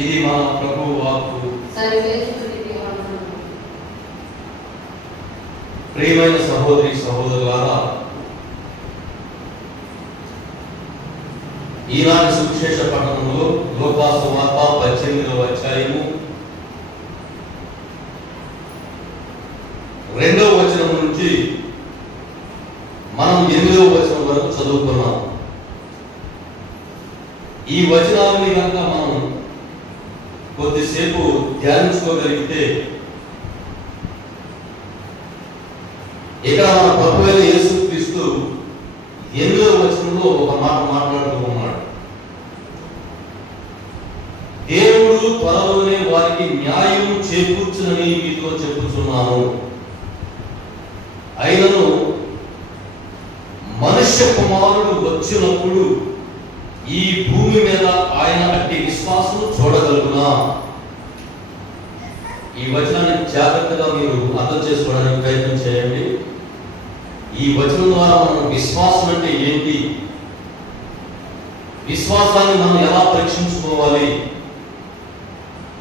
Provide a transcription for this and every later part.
ఇది మన ప్రభువు వాక్కు. ప్రియమైన సహోదరి సహోదరులారా, ఈనాటి సువిశేష పట్టణంలో లూకాసు వార్త 18వ అధ్యాయము 2వ వచనం నుంచి మనం 8వ వచనం వరకు చదువుకున్నాం. ఈ వచనాలని కనుక మనం కొద్దిసేపు ధ్యానించుకోగలిగితే ఇక్కడ మన ప్రభువైన యేసుక్రీస్తు 8వ వచనంలో ఒక మాట మాట్లాడుతూ ఉన్నాడు. దేవుడు త్వరలోనే వారికి న్యాయం చేకూర్చునని మీతో చెప్పుచున్నాను. అయినను మనుష్య కుమారుడు వచ్చినప్పుడు ఈ భూమి మీద ఆయన అట్టి విశ్వాసం చూడగలుగునా? ఈ వచనాన్ని జాగ్రత్తగా మీరు అర్థం చేసుకోవడానికి ప్రయత్నం చేయండి. ఈ వచనం ద్వారా మనం విశ్వాసం అంటే ఏంటి, విశ్వాసాన్ని మనం ఎలా పరీక్షించుకోవాలి,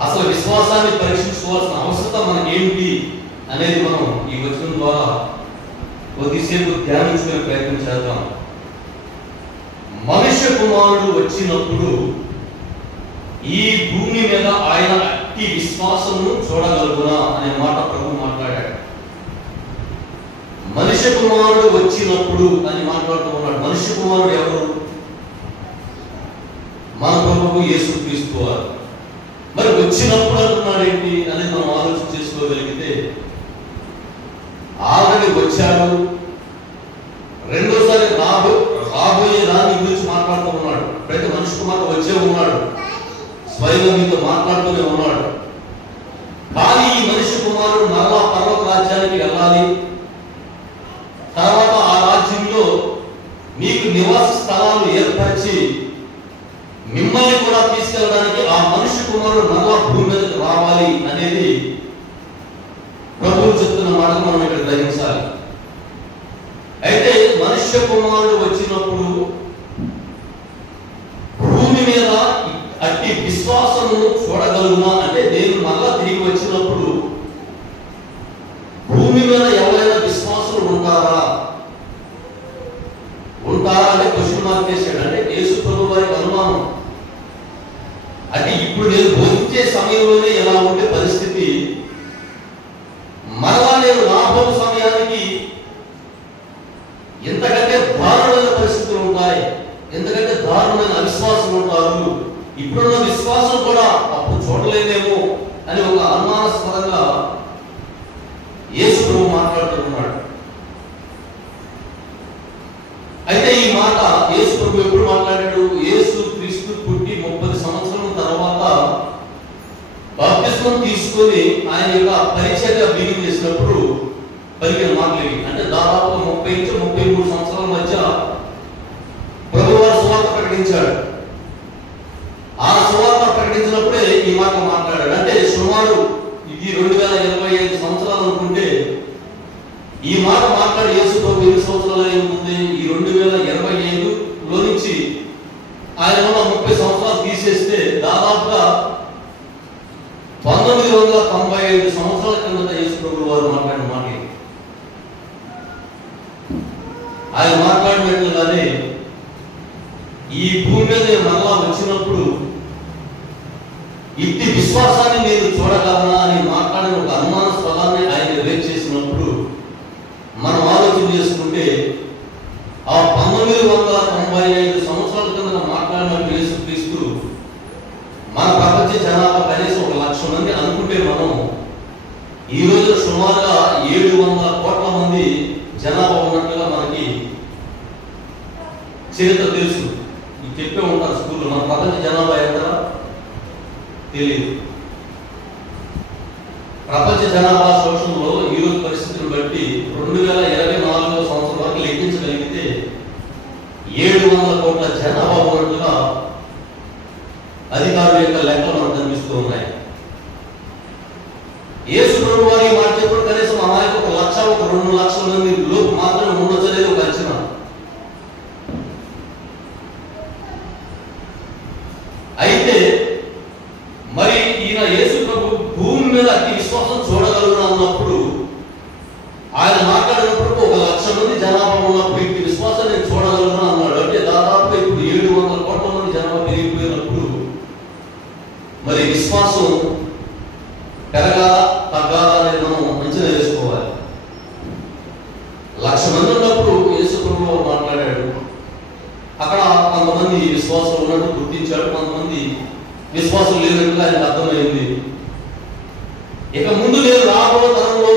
అసలు విశ్వాసాన్ని పరీక్షించుకోవాల్సిన అవసరత మనకి ఏంటి అనేది మనం ఈ వచనం ద్వారా కొద్దిసేపు ధ్యానించుకునే ప్రయత్నం చేద్దాం. మనుష్య కుమారుడు వచ్చినప్పుడు ఈ భూమి మీద ఆయన అట్టి విశ్వాసము చూడగలుగునా అనే మాట ప్రభు మాట్లాడాడు. మనుష్య కుమారుడు వచ్చినప్పుడు అని మాట్లాడుతూ ఉన్నాడు. మనుష్య కుమారుడు ఎవరు? మన ప్రభువు యేసుక్రీస్తు వారు. మరి వచ్చినప్పుడు అంటున్నాడు ఏంటి అనేది మనం ఆలోచన చేసుకోగలిగితే, ఆల్రెడీ వచ్చాడు, రెండోసారి రాబోయే దాని గురించి మాట్లాడుతూ ఉన్నాడు. ప్రతి మనిషి కుమారుడు వచ్చే ఉన్నాడు, స్వయంగా మీతో మాట్లాడుతూనే ఉన్నాడు. కానీ ఈ మనిషి కుమారుడు మరలా పర్వత రాజ్యానికి వెళ్ళాలి, తర్వాత ఆ రాజ్యంలో మీకు నివాస స్థలాలు ఏర్పరిచి మిమ్మల్ని కూడా తీసుకెళ్ళడానికి ఆ మనిషి కుమారుడు మరలా భూమి మీదకి రావాలి అనేది ప్రభువు చెప్తున్న మాట మనం ఇక్కడ గ్రహించాలి. అయితే మనుష్య కుమారుడు వచ్చినప్పుడు భూమి మీద అట్టి విశ్వాసమును చూడగలుగునా అంటే దేవుడు మళ్ళా తిరిగి వచ్చినప్పుడు భూమి మీద ఎవరైనా విశ్వాసులు ఉంటారా అంటే క్వశ్చన్ మార్క్ చేశాడు. అంటే యేసు ప్రభు వారికి అనుమానం, అంటే ఇప్పుడు నేను బోధించే సమయంలోనే ఎలా ఉండే పరిస్థితి, మరలా నేను రాబో సమయానికి ఎంతకంటే దారుణమైన పరిస్థితులు ఉంటాయి, ఎందుకంటే దారుణమైన అవిశ్వాసం ఉంటారు, ఇప్పుడున్న విశ్వాసం కూడా అప్పుడు చూడలేదేమో అని ఒక అనుమానాస్పదంగా యేసు ప్రభు మాట్లాడుతున్నాడు. అయితే ఈ మాట యేసు ప్రభు ఎప్పుడు మాట్లాడాడు? యేసు క్రీస్తు పుట్టి 30 సంవత్సరాల తర్వాత బాప్తిస్మం తీసుకొని ఆయన యొక్క పరిచర్య బిగిన్ చేసినప్పుడు పలికిన మాటలు. అంటే దాదాపు 30 నుంచి 33 సంవత్సరాల మధ్య ప్రభువారు సువార్త ప్రకటించాడు. ఆ సువార్త ప్రకటించినప్పుడే ఈ మాట మాట్లాడాడు. అంటే సుమారు ఇది 2025 సంవత్సరాలు అనుకుంటే ఈ మాట మాట్లాడి యేసు ప్రభు 8 సంవత్సరాలు ఏముంది, ఈ 2025లో నుంచి ఆయన 30 సంవత్సరాలు తీసేస్తే దాదాపుగా 1995 సంవత్సరాల కిందట యేసు ప్రభు వారు మాట్లాడిన మాట. ఆయన మాట్లాడినట్లుగానే ఈ భూమి మీద మరలా వచ్చినప్పుడు ఇట్టి విశ్వాసాన్ని నేను చూడగలనా అని మాట్లాడిన ఒక అనుమానాస్పదాన్ని ఆయన రేట్ చేసినప్పుడు మనం ఆలోచన చేసుకుంటే ఆ 1995 సంవత్సరాల కింద మాట్లాడిన యేసుక్రీస్తు మన ప్రపంచ జనాభా కనీసం 1 లక్ష మంది అనుకుంటే మనం ఈ రోజు సుమారుగా 700 కోట్ల మంది జనాభా ఉన్నట్లుగా మనకి చరిత్ర తెలుసు. చెప్పే ఉంటారు స్కూల్లో. మన ప్రపంచ జనాభా ఎంత తెలియదు. ప్రపంచ జనాభా శోషణలో ఈ రోజు పరిస్థితులను బట్టి 2024 సంవత్సరం వరకు లెక్కించగలిగితే 700 కోట్ల జనాభా ఉన్నట్టుగా అధికారుల యొక్క లెక్కలు మనకు కనిపిస్తూ ఉన్నాయి. యేసు ప్రభు వారి మాట చెప్పిన కనీసం అమాయకు 1 లక్ష 2 లక్షల మంది లోపు మాత్రమే ఉండొచ్చనేది ఒక అంచనా. అయితే విశ్వాసం చూడగలను అన్నప్పుడు, ఆయన మాట్లాడినప్పుడు 1,00,000 మంది జనాభా ఉన్నప్పుడు ఇంటి విశ్వాసం నేను చూడగలను అన్నాడు. అంటే దాదాపు ఇప్పుడు 700 కోట్ల మంది జనాభా పెరిగిపోయినప్పుడు మరి విశ్వాసం పెరగాలా తగ్గాలా అనేది మనం అంచనా వేసుకోవాలి. 1,00,000 మంది ఉన్నప్పుడు యేసు ప్రభువు మాట్లాడాడు. అక్కడ కొంతమంది విశ్వాసం ఉన్నట్టు గుర్తించాడు, కొంతమంది విశ్వాసం లేనట్టుగా ఆయనకు అర్థమైంది. ఇక ముందు లేదు రాబో తరంలో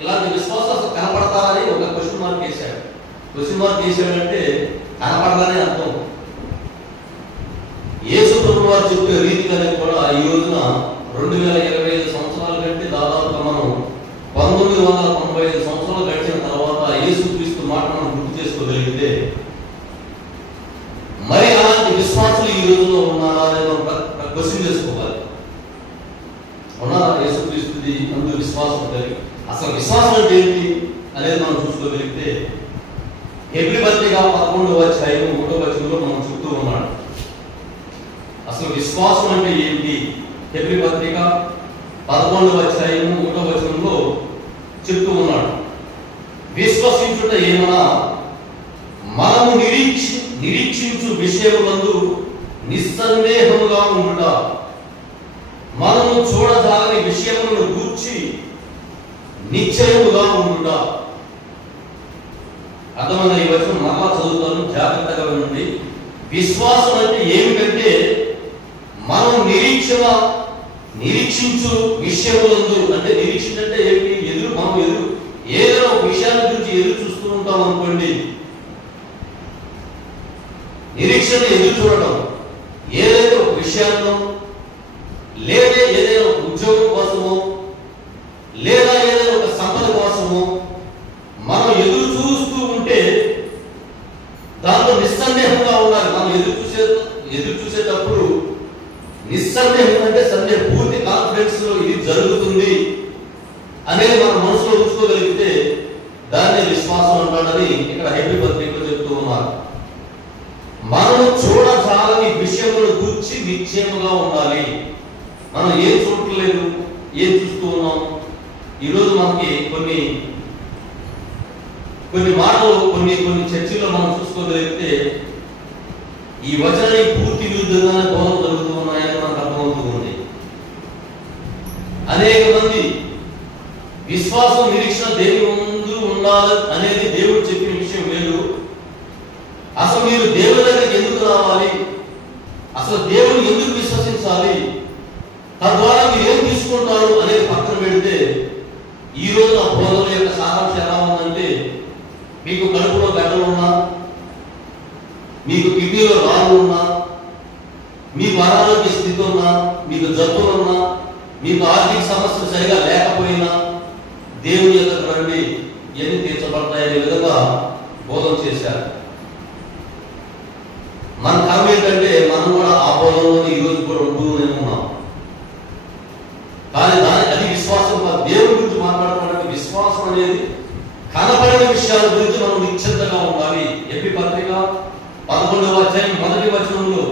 ఇలాంటి విశ్వాసం అసలు కనపడతారని ఒక క్వశ్చన్ మార్క్ వేశాడు. క్వశ్చన్ మార్క్ వేశాడంటే కనపడదని అర్థం. యేసు ప్రభువు వారు చెప్పే రీతిగానే కూడా ఈ రోజున 2025 సంవత్సరాల కంటే దాదాపుగా మనం 1995 సంవత్సరాలు గడిచిన తర్వాత యేసుక్రీస్తు మాట మనం గుర్తు చేసుకోగలిగితే మరి అలాంటి విశ్వాసులు ఈ రోజులో ఉన్నారా అనేది మనం క్వశ్చన్ చేసుకోవాలి. ఉన్నారా యేసుక్రీస్తుది అందు విశ్వాసం కలిగి? అసలు విశ్వాసం అంటే ఏంటి అనేది మనం చూసుకోగలిగితే హెబ్రీ పత్రిక 11వ అధ్యాయం 3వ వచనంలో మనం చెప్తూ ఉన్నాడు. అసలు విశ్వాసం అంటే ఏంటి? హెబ్రీ పత్రిక 11వ అధ్యాయం 3వ వచనంలో చెప్తూ ఉన్నాడు. విశ్వసించుట ఏమన్నా మనము నిరీక్షించు విషయములందు నిస్సందేహముగా ఉండుట, మనము చూడజాలని విషయములను గూర్చి నిశ్చయముగా ఉండుట. అర్థమైన ఈ వచనం మరలా చదువుతాను, జాగ్రత్తగా వినండి. విశ్వాసం అంటే ఏమిటంటే మనం నిరీక్షించు విషయములందు, అంటే నిరీక్షణ అంటే ఏంటి? మనం ఏదైనా ఒక విషయాన్ని గురించి ఎదురు చూస్తూ ఉంటాం అనుకోండి. నిరీక్షణ ఎదురు చూడటం ఏదైతే ఒక విషయాల్లో, లేదా ఏదైనా ఒక ఉద్యోగం కోసమో, లేదా ఏదైనా ఒక సంపద కోసమో మనం ఎదురు చూస్తూ ఉంటే దాంట్లో నిస్సందేహంగా ఉండాలి. మనం ఎదురు చూసేటప్పుడు నిస్సందేహం అంటే సందేహం, పూర్తి కాన్ఫిడెన్స్ లో ఇది జరుగుతుంది అనేది మన మనసులో ఉంచుకోగలిగితే దాన్ని విశ్వాసం అంటాడని ఇక్కడ హెబ్రీ పత్రికలో చెప్తూ ఉన్నారు. మనం చూడజాలని విషయములను గూర్చి నిశ్చయముగా ఉండాలి. మనం ఏం చూడట్లేదు, ఏం చూస్తూ ఉన్నాం? ఈరోజు మనకి కొన్ని మాటలు కొన్ని చర్చల్లో మనం చూసుకోగలిగితే ఈ వచనానికి పూర్తి విరుద్ధంగానే బోధన జరుగుతూ ఉన్నాయని మనకు అర్థమవుతూ ఉంది. అనేక మంది విశ్వాసం నిరీక్షణ దేవుని ముందు ఉండాలి అనేది దేవుడు చెప్పిన విషయం లేదు. అసలు మీరు దేవుని దగ్గరికి ఎందుకు రావాలి, అసలు దేవుని ఎందుకు విశ్వసించాలి, తద్వారా మీరు ఏం తీసుకుంటారు అనేది పక్కన పెడితే ఈ రోజు ఆ బోధన యొక్క సారాంశం ఎలా ఉందంటే, మీకు కడుపులో గడ్డలు ఉన్నా, మీకు కిడ్నీలో రాళ్ళు ఉన్నా, మీకు అనారోగ్య స్థితి ఉన్నా, మీకు జబ్బులు ఉన్నా, మీకు ఆర్థిక సమస్యలు సరిగా లేకపోయినా దేవుని యొక్క రండి ఎన్ని తీర్చబడతాయనే విధంగా బోధన చేశారు. మన కర్మ ఏంటంటే మనం కూడా ఆ బోధనలో ఈ రోజు కూడా ఉంటూనే ఉన్నాం. కానీ అది విశ్వాసం. దేవుని గురించి మాట్లాడుకోవడానికి విశ్వాసం అనేది కనపడిన విషయాల గురించి మనం నిశ్చింతగా ఉండాలి. హెబ్రీ పత్రిక 11వ అధ్యాయం 1వ వచనంలో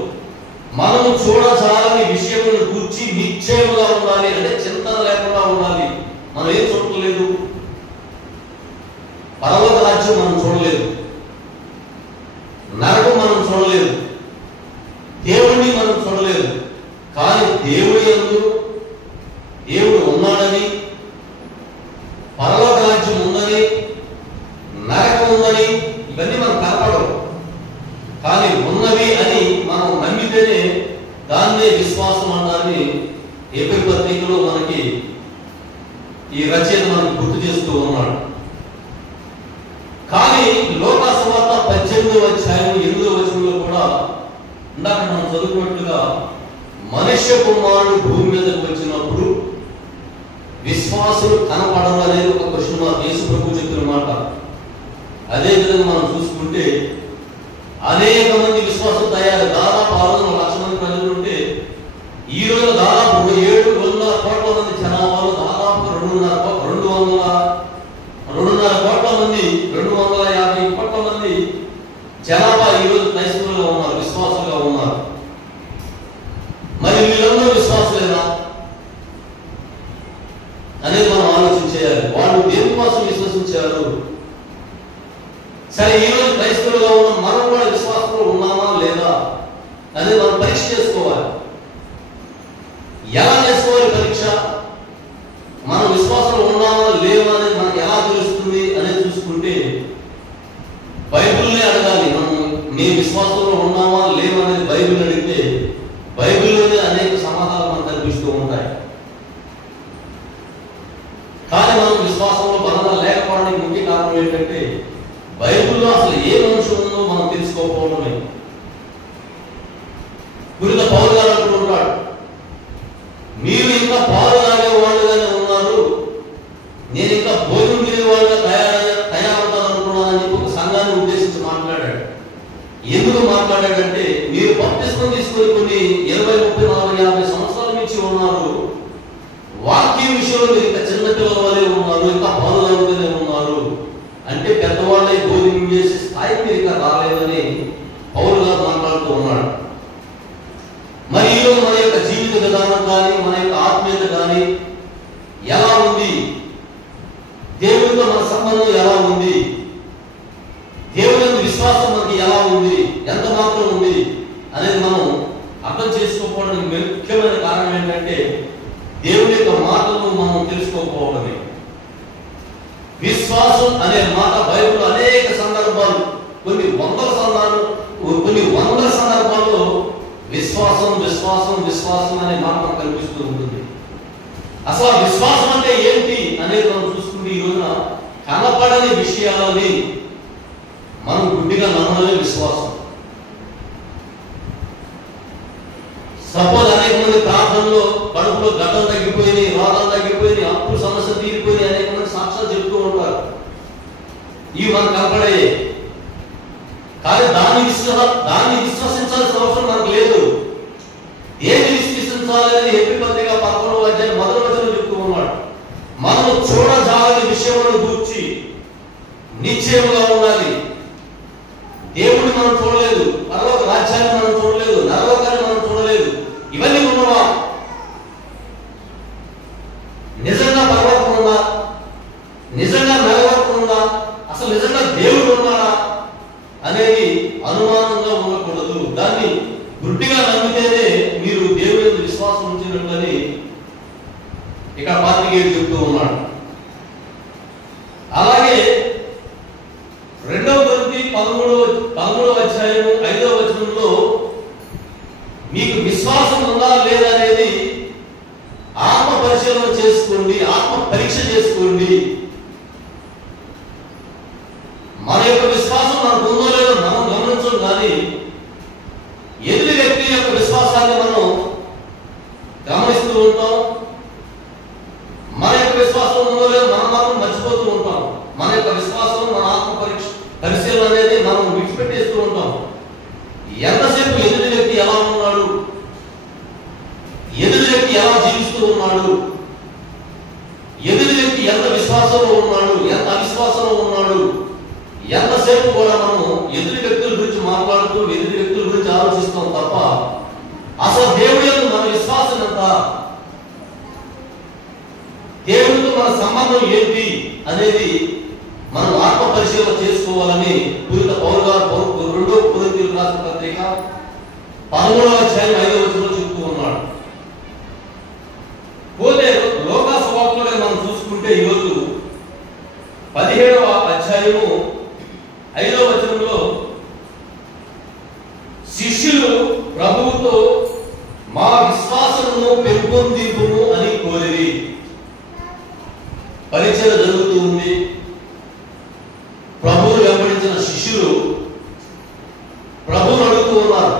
మనము చూడజాలని విషయములను గూర్చి నిశ్చయముగా ఉండాలి, అంటే చింతన లేకుండా ఉండాలి. మనం ఏం చూడలేదు, పరలోక రాజ్యం మనం చూడలేదు, నరకం మనం చూడలేదు, దేవుడిని మనం చూడలేదు. కానీ దేవుడి యందు దేవుడు ఉన్నాడని, పరలోక రాజ్యం ఉందని, నరకం ఉందని ఇవన్నీ మనం కనపడవు. కానీ ఉన్నవి అని మనం నమ్మితేనే దాన్నే విశ్వాసం అన్నారని హెబ్రీ పత్రికలో మనకి ఈ రచయిత మనకు గుర్తు చేస్తూ ఉన్నాడు. కానీ లోకా సువార్త 18వ అధ్యాయం 8వ వచనంలో కూడా ఇందాక మనం చదువుకున్నట్లుగా మనుష్య కుమారుడు భూమి మీదకు వచ్చినప్పుడు విశ్వాసులు కనపడరు అనేది ఒక క్వశ్చన్ మార్క్ యేసు ప్రభు చెప్పిన మాట. అదే విధంగా మనం చూసుకుంటే అనేక మంది విశ్వాసం తయారు. దాదాపు 600 లక్షల మంది ప్రజలు ఉంటే ఈ రోజు దాదాపు 700 కోట్ల మంది జనాభాలో దాదాపు 2.5 కోట్ల మంది, 250 కోట్ల మంది జనాభా ఈ రోజు క్రైస్తవులుగా ఉన్నారు, విశ్వాసులుగా ఉన్నారు. మరి వీళ్ళందరూ విశ్వాసులేనా ఈరోజు క్రైస్తవులుగా ఉన్న మనం కూడా విశ్వాసంలో ఉన్నామా లేదా అనేది మనం పరీక్ష చేసుకోవాలి. ఎలా చేసుకోవాలి పరీక్ష? మనం విశ్వాసంలో ఉన్నామా లేవా అనేది మనకు ఎలా తెలుస్తుంది అనేది చూసుకుంటే బైబిల్నే అడగాలి. మేము విశ్వాసంలో ఉన్నామా లేవా అనేది బైబిల్ అడిగితే బైబిల్లోనే అనేక సమాధానాలు మనకు కనిపిస్తూ ఉంటాయి. కానీ మనం విశ్వాసంలో బలంగా లేకపోవడానికి ముఖ్య కారణం ఏంటంటే బైబిల్లో అసలు ఏ అంశం ఉందో మనం తెలుసుకోకపోవడమే. పురిత పౌలు గారు అంటుంటాడు, మీరు ఇంకా పాలు తాగే వాళ్ళుగానే ఉన్నారు, నేను ఇంకా భోజనం తినే వాళ్ళుగా తయారవుతాను అనుకున్నానని చెప్పి ఒక సంఘాన్ని ఉద్దేశించి మాట్లాడాడు. ఎందుకు మాట్లాడాడంటే మీరు బాప్తిస్మం తీసుకొని కొన్ని 20, 30, 40, 50 సంవత్సరాల నుంచి ఉన్నారు, వాక్యం విషయంలో మీరు ఇంకా చిన్న పిల్లల వల్లే ఉన్నారు, ఇంకా పాలు తాగుతూనే ఉన్నారు అంటే పెద్దవాళ్ళే భోజనం చేసే స్థాయికి మీరు ఇంకా రాలేదని పౌలు గారు మాట్లాడుతూ ఉన్నాడు. మరి ఈరోజు మన యొక్క జీవిత విధానం కానీ మన యొక్క ఆత్మీయత కానీ ఎలా ఉంది? దేవుడితో మన సంబంధం ఎలా ఉంది? దేవుడి యొక్క విశ్వాసం మనకి ఎలా ఉంది, ఎంత మాత్రం ఉంది అనేది మనం అర్థం చేసుకోకపోవడానికి ముఖ్యమైన కారణం ఏంటంటే దేవుడి యొక్క మాటలను మనం తెలుసుకోకపోవడమే. విశ్వాసం అనే మాట బైబిల్ అనేక సందర్భాలు, కొన్ని వందల సందర్భాల్లో విశ్వాసం విశ్వాసం విశ్వాసం అనే మాట మనకు కనిపిస్తూ ఉంటుంది. అసలు విశ్వాసం అంటే ఏంటి అనేది మనం చూసుకుంటే ఈ రోజున కనపడని విషయాలని మనం గుడ్డిగా నమ్మడమే విశ్వాసం. సపోజ్ అనేక మంది ప్రార్థనలో కడుపులో గడ్డం తగ్గిపోయింది, రోగాలు తగ్గిపోయింది, అప్పు సమస్య తీరిపోయింది, అనేక మంది సాక్ష్యాలు చెప్తూ ఉంటారు. ఇవి మనకు కనపడాయి. కానీ దాన్ని విశ్వసించాల్సిన అవసరం మనకు లేదు. ఏది విశ్వసించాలని హెబ్రీ పత్రిక 11వ అధ్యాయం 1వ వచనం చెప్తూ ఉన్నాడు. మనము చూడజాలని విషయములను గూర్చి నిశ్చయముగా ఉండాలి. దేవుడిని మనం చూడలేదు, పరలోక రాజ్యాన్ని మనం చూడలేదు, నరలోకాన్ని మనం చూడలేదు. ఇవన్నీ ఉన్నవా? నిజంగా పరలోకం ఉందా? నిజంగా నరలోకం ఉందా? అసలు నిజంగా దేవుడు ఉన్నాడా అనేది అనుమానంగా ఉండకూడదు. దాన్ని గుడ్డిగా నమ్మితేనే మీరు దేవుడి మీద విశ్వాసం ఉంచినట్లని ఇక్కడ పాత్రికేయుడు చెప్తూ ఉన్నాడు. అలాగే 2వ కొరింథీ 13వ అధ్యాయం 5వ వచనంలో మీకు విశ్వాసం ఉందా లేదా అనేది ఆత్మ పరిశీలన చేసుకోండి, ఆత్మ పరీక్ష చేసుకోండి. మన యొక్క విశ్వాసం మనకు ఉందో లేదో మనం గమనించం, కానీ ఎదుటి వ్యక్తి యొక్క విశ్వాసాన్ని మనం గమనిస్తూ ఉంటాం. మన యొక్క విశ్వాసం ఉందో లేదో మనం మాత్రం మర్చిపోతూ ఉంటాం. మన యొక్క విశ్వాసం, మన ఆత్మ పరిశీలన అనేది మనం విడిచిపెట్టేస్తూ ఉంటాం. ఎంతసేపు ఎదుటి వ్యక్తి ఎలా ఉన్నాడు, ఎదుటి వ్యక్తి ఎలా జీవిస్తూ ఉన్నాడు, ఎదుటి వ్యక్తి ఎంత విశ్వాసంలో ఉన్నాడు, ఎంత అవిశ్వాసంలో ఉన్నాడు, ఎంతసేపు కూడా మనం ఎదుటి వ్యక్తుల గురించి మాట్లాడుతూ ఎదుటి వ్యక్తుల గురించి ఆలోచిస్తాం తప్ప అసలు దేవుడి యొక్క మన విశ్వాసం ఎంత, దేవుడితో మన సంబంధం ఏంటి అనేది మనం ఆత్మ పరిశీలన చేసుకోవాలని పురిత పౌలు గారు 2వ కొరింథీయులకు రాసిన పత్రిక 13వ అధ్యాయం 5వ వచనంలో చెప్తూ ఉన్నాడు. పోతే లోకా సువార్తలో మనం చూసుకుంటే ఈరోజు 17వ అధ్యాయము 5వ వచనంలో శిష్యులు ప్రభువుతో మా విశ్వాసమును పెంపొందింపుము అని కోరిరి. పరిచయ జరుగుతూ ఉంది. ప్రభువును వెంబడించిన శిష్యులు ప్రభువును అడుగుతూ ఉన్నారు.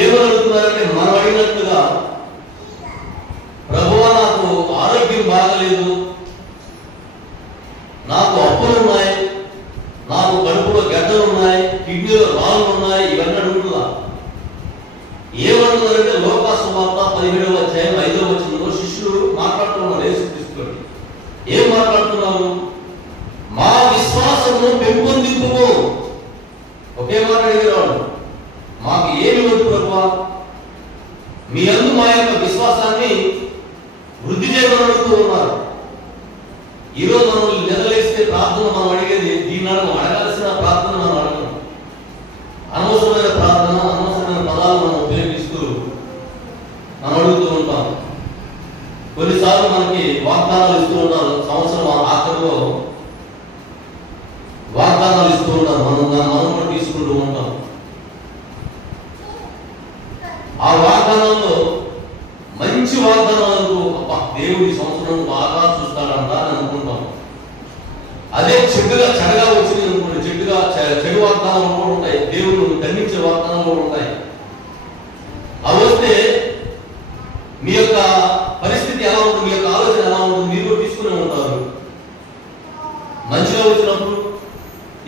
ఏమని అడుగుతున్నారంటే మనం అడిగినట్లుగా, ప్రభువా నాకు ఆరోగ్యం బాగలేదు, నాకు అప్పులు ఉన్నాయి, నాకు కడుపులో గడ్డలు ఉన్నాయి, కిడ్నీలో రాళ్ళు ఉన్నాయి, ఇవన్నీ అడుగుతుందా? ఏమడుగుతున్నారంటే లోకా సువార్త 17వ అధ్యాయం 5వ వచనంలో శిష్యులు మాట్లాడుతున్నారు. యేసుక్రీస్తుతో ఏం మాట్లాడుతున్నారు? మా విశ్వాసమును పెంపొందింపుము. ఒకే మాట అడిగేవాడు, మాకు ఏమి వద్దు ప్రభువా, మీ యందు మా యొక్క విశ్వాసాన్ని వృద్ధి చేయమని అడుగుతూ ఉన్నారు. ఈరోజు మనం నిద్రలేస్తే చేసే ప్రార్థన మనం అడిగేది దీన్ని అడగాల్సిన ప్రార్థన మనం అడగం. అనవసరమైన ప్రార్థన, అనవసరమైన పదాలు మనం ఉపయోగిస్తూ మనం అడుగుతూ ఉంటాం. కొన్నిసార్లు మనకి వాగ్దానాలు ఇస్తూ ఉంటారు, సంవత్సరం ఆఖరిలో వాగ్దానాలు ఇస్తూ ఉంటారు, మనం కూడా తీసుకుంటూ ఉంటాం. ఆ వాగ్దానాల్లో మంచి వాగ్దానాలకు దేవుడి సంవత్సరం బాగా చూస్తాడంట అని అనుకుంటాం. అదే చెడుగా వచ్చింది అనుకోండి, చెడు వాగ్దానాలు కూడా ఉంటాయి, దేవుడు ఖండించే వాగ్దానాలు కూడా ఉంటాయి. అవి వస్తే మీ యొక్క పరిస్థితి ఎలా ఉంటుంది, మీ యొక్క ఆలోచన ఎలా ఉంటుంది, మీరు కూడా తీసుకునే ఉంటారు. మంచిగా వచ్చినప్పుడు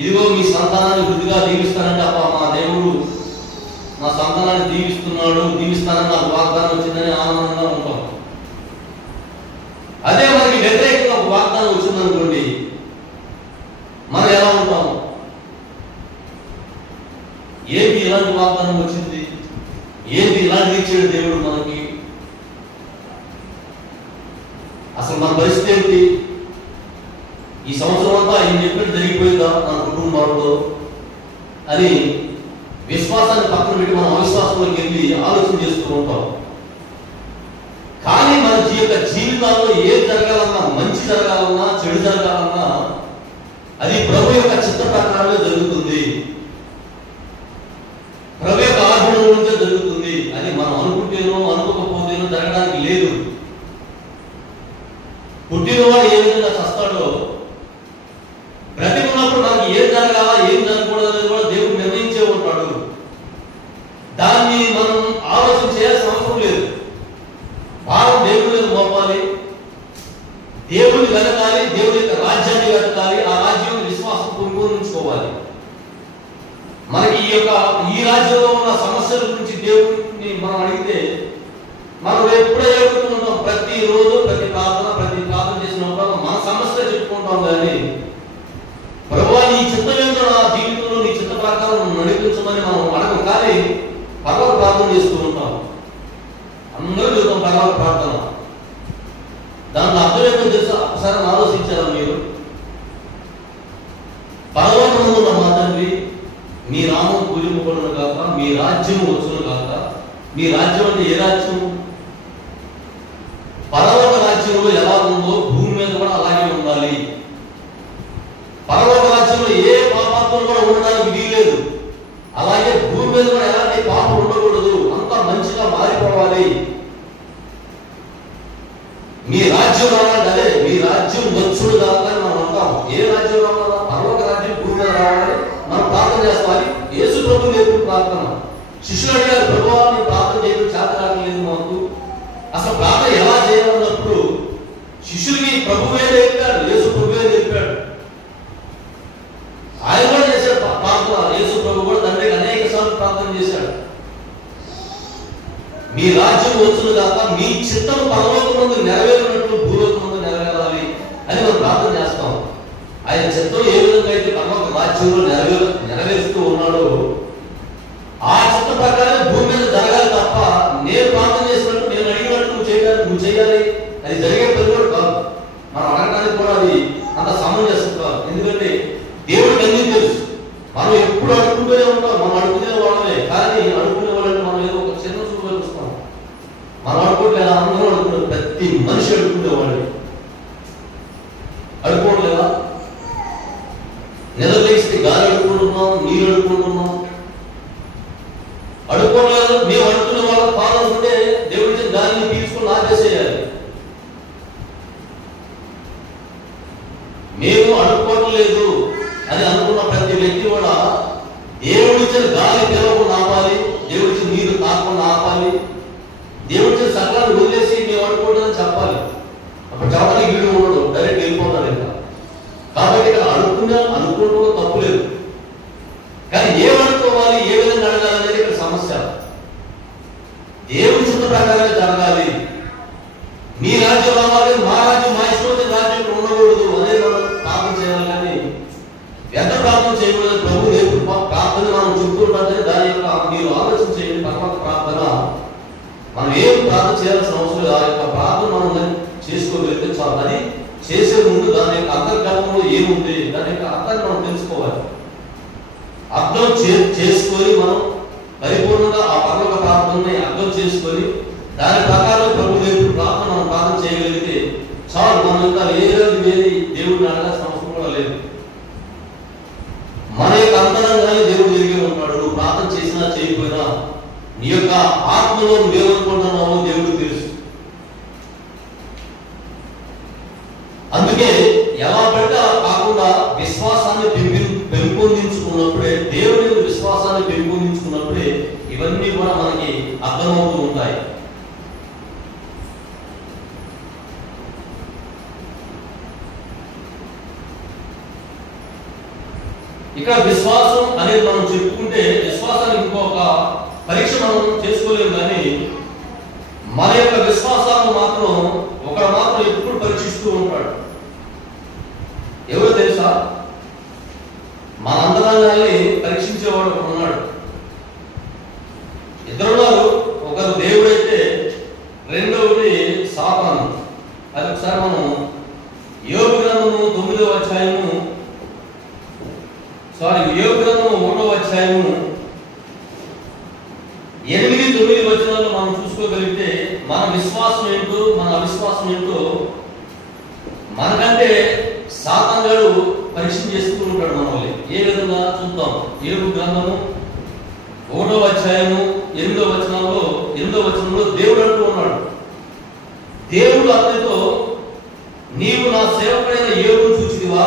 ఇదిగో మీ సంతానాన్ని వృద్ధిగా దీవిస్తానంటే అప్ప మా దేవుడు నా సంతానాన్ని దీవిస్తానని నాకు వాగ్దానం వచ్చిందని ఆనందంగా ఉంటాం. అదే మనకి వ్యతిరేకంగా ఒక వాగ్దానం వచ్చిందనుకోండి, మనం ఎలా ఉంటాం? ఏంటి ఇలాంటి వాగ్దానం వచ్చింది, ఏంటి ఇలాంటి ఇచ్చాడు దేవుడు మనకి, అసలు మన పరిస్థితి ఏంటి, ఈ సంవత్సరం అంతా ఆయన చెప్పినట్టు జరిగిపోయిందా మన కుటుంబంలో అని విశ్వాసాన్ని పక్కన పెట్టి మనం అవిశ్వాసంలోకి వెళ్ళి ఆలోచన చేస్తూ ఉంటాం. కానీ మన యొక్క జీవితాల్లో ఏది జరగాలన్నా, మంచి జరగాలన్నా చెడు జరగాలన్నా అది ప్రభు యొక్క చిత్త ప్రకారమే జరుగుతుంది, ప్రభు యొక్క ఆజ్ఞల నుంచే జరుగుతుంది. అది మనం అనుకుంటేనో అనుకోకపోతేనో జరగడానికి లేదు. పుట్టినవాడు ఏ విధంగా చస్తాడో, బ్రతికున్నప్పుడు నాకు ఏం జరగాలా ఏం జరగకూడదు అనేది కూడా దేవుడు నిర్ణయించే ఉంటాడు. దాన్ని మనం ఆలోచన చేయాల్సిన అవసరం లేదు. భారం దేవుడి మీద మోపాలి, దేవుడిని వెతకాలి, దేవుడి యొక్క రాజ్యాన్ని వెతకాలి, ఆ రాజ్యం విశ్వాసం పొందుకోవాలి. మనకి ఈ రాజ్యంలో ఉన్న సమస్యల గురించి దేవుడిని మనం అడిగితే మనం ఎప్పుడే అడుగుతూ ఉంటాం. ప్రతిరోజు ప్రతి ప్రార్థన చేసినప్పుడు మన సమస్య చెప్పుకుంటాం. కానీ ప్రభువా నీ చిత్తం ఏంటో నా జీవితంలో నీ చిత్త ప్రకారం నడిపించమని మనం అడగం. కానీ పర్వత ప్రార్థన చేస్తూ ఉంటాం. అందరూ చూద్దాం పర్వత ప్రార్థన. దాంట్లో అర్థం ఏంటో తెలుసా? ఒకసారి ఆలోచించారా మీరు? పర్వతమున మా తండ్రి మీ నామం పూజింపబడును కాక, మీ రాజ్యం వచ్చును కాక. మీ రాజ్యం అంటే ఏ రాజ్యం? పర్వత రాజ్యంలో ఎలా ఉందో భూమి మీద కూడా అలాగే ఉండాలి. పర్వత రాజ్యంలో ఏ పాపాత్మలు కూడా ఉండడానికి వీలేదు. అలాగే భూమి మీద కూడా ఎలాంటి పాపం ఉండకూడదు, అంతా మంచిగా మారిపోవాలి. మీ రాజ్యం రావాలంటే అదే మీ రాజ్యం వచ్చుడు కావాలని మనం అంటాం. ఏ రాజ్యం రావాలా? పర్వత రాజ్యం భూమి మీద రావాలని మనం ప్రార్థన చేస్తామని యేసు ప్రభు నేర్పిన ప్రార్థన. శిష్యులు అడిగారు, ప్రభువా మేము ప్రార్థన చేయడం చేత కావట్లేదు మాకు, అసలు ప్రార్థన ఎలా చేయాలన్నప్పుడు శిష్యులకి ప్రభువే నేర్పాడు, యేసు ప్రభువే నేర్పాడు. ఆయన కూడా చేశాడు ప్రార్థన. యేసు ప్రభు కూడా తండ్రికి అనేక సార్లు ప్రార్థన చేశాడు. మీ రాజ్యం వచ్చును కాక, మీ చిత్తం పరలోకమందు నెరవేరినట్లు భూలోకమందు నెరవేరాలి అని మనం ప్రార్థన చేస్తాం. ఆయన చిత్తం ఏ విధంగా అయితే పరలోక రాజ్యంలో నెరవేరుస్తూ ఉన్నాడో ఆ చిత్త ప్రకారం భూమి మీద జరగాలి తప్ప నేను ప్రార్థన చేసినట్టు నేను అడిగినట్టు నువ్వు చేయాలి అది జరిగే పని కూడా కాదు. మనం అడగడానికి కూడా అది అంత సమంజసం కాదు. ఎందుకంటే దేవుడికి అన్నీ తెలుసు. మనం ఎప్పుడు అడుగుతూనే ఉంటాం, మనం అడుగుతునే వాళ్ళమే. కానీ అడుగుకునే వాళ్ళని మనం ఏదో ఒక చిన్న చూపులో చూస్తాం. మనం అడుకోవట్లేదా? అందరూ అడుగుతున్నారు. ప్రతి మనిషి అడుగుకునేవాళ్ళు అడుకోవట్లేదా? నిద్రలేస్తే గాలి అడుకుంటున్నాం, నీరు అడుకుంటున్నాం. అడుక్కోలేదు. మేము అడుక్కునే వాళ్ళకి పాలనుకుంటే దేవుడి గాలిని పీల్చుకుని ఆపేసేయాలి. మేము అడుక్కోవటం లేదు అని అనుకున్న ప్రతి వ్యక్తి కూడా దేవుడిచ్చిన గాలి పిలవకుండా ఆపాలి, దేవుడిచ్చిన నీరు తాకుండా ఆపాలి, దేవుడిచ్చిన సకలాన్ని వదిలేసి మేము అడుక్కోవడం చెప్పాలి. అప్పుడు చెప్పడానికి వీడు ఉండడు, డైరెక్ట్ వెళ్ళిపోతారు. ఇంకా కాబట్టి ఇక్కడ అనుకోవడం తప్పు లేదు. కానీ ఏమనుకోవాలి, ఏ విధంగా అడగాలనేది ఇక్కడ సమస్య. దేవుడి చిత్త ప్రకారమే జరగాలి. మీ రాజ్యం రావాలి, మా రాజ్యం మా ఇష్టం రాజ్యం ఉండకూడదు అనేది మనం ప్రార్థన చేయాలి. కానీ ఎంత ప్రార్థన చేయకూడదు ప్రభు దేవుడు ప్రార్థన మనం చెప్తుంటే దాని యొక్క మీరు ఆలోచన చేయండి. తర్వాత ప్రార్థన మనం ఏం ప్రార్థన చేయాల్సిన అవసరం లేదు. ఆ యొక్క ప్రార్థన మనం చేసుకోగలిగితే చాలు. అది చేసే ముందు దాని యొక్క అంతర్గతంలో ఏముంది, దాని యొక్క అర్థాన్ని మనం తెలుసుకోవాలి. అర్థం చేసుకొని మనం పరిపూర్ణంగా ఆ పరలోక ప్రార్థనని అర్థం చేసుకొని దాని ప్రకారం ప్రభు దేవుడు ప్రార్థన మనం ప్రార్థన చేయగలిగితే చాలు. మనం ఇంకా వేరే దేవుడిని అడగాల్సిన అవసరం కూడా లేదు. మన యొక్క అంతరంగానే దేవుడు తిరిగి ఉంటాడు. నువ్వు ప్రార్థన చేసినా చేయకపోయినా నీ యొక్క ఆత్మలో నువ్వేమనుకుంటున్నావో దేవుడు తెలుసు. అందుకే ఎలా పడితే అలా కాకుండా విశ్వాసాన్ని పెంపొందించుకున్నప్పుడే, దేవుని విశ్వాసాన్ని పెంపొందించుకున్నప్పుడే ఇవన్నీ కూడా మనకి అర్థమవుతూ ఉంటాయి. ఇక్కడ విశ్వాసం అనేది మనం చెప్పుకుంటే విశ్వాసానికి ఇంకొక పరీక్ష మనం చేసుకోలేము, కానీ మన యొక్క విశ్వాసాలను మాత్రం ఒకడు మాత్రం ఎప్పుడు పరీక్షిస్తూ ఉంటాడు. ఎవరు తెలుసా? మన అంతరంగాన్ని పరీక్షించేవాడు ఒకడు ఉన్నాడు. ఇద్దరున్నారు. ఒకరు దేవుడైతే రెండవది సాతాను. అది ఒకసారి మనం యోబు గ్రంథము 9వ అధ్యాయము యోబు గ్రంథము 3వ అధ్యాయము 8-9 వచనాల్లో మనం చూసుకోగలిగితే మన విశ్వాసం ఏంటో మన అవిశ్వాసం ఏంటో మనకంటే సాతానుగాడు పరీక్ష చేస్తూ ఉంటాడు మనల్ని. ఏ విధంగా చూద్దాం. యోబు గ్రంథము 1వ అధ్యాయము 8వ వచనంలో దేవుడు అంటూ ఉన్నాడు. దేవుడు అతనితో, నీవు నా సేవకుడైన యోబును చూచితివా?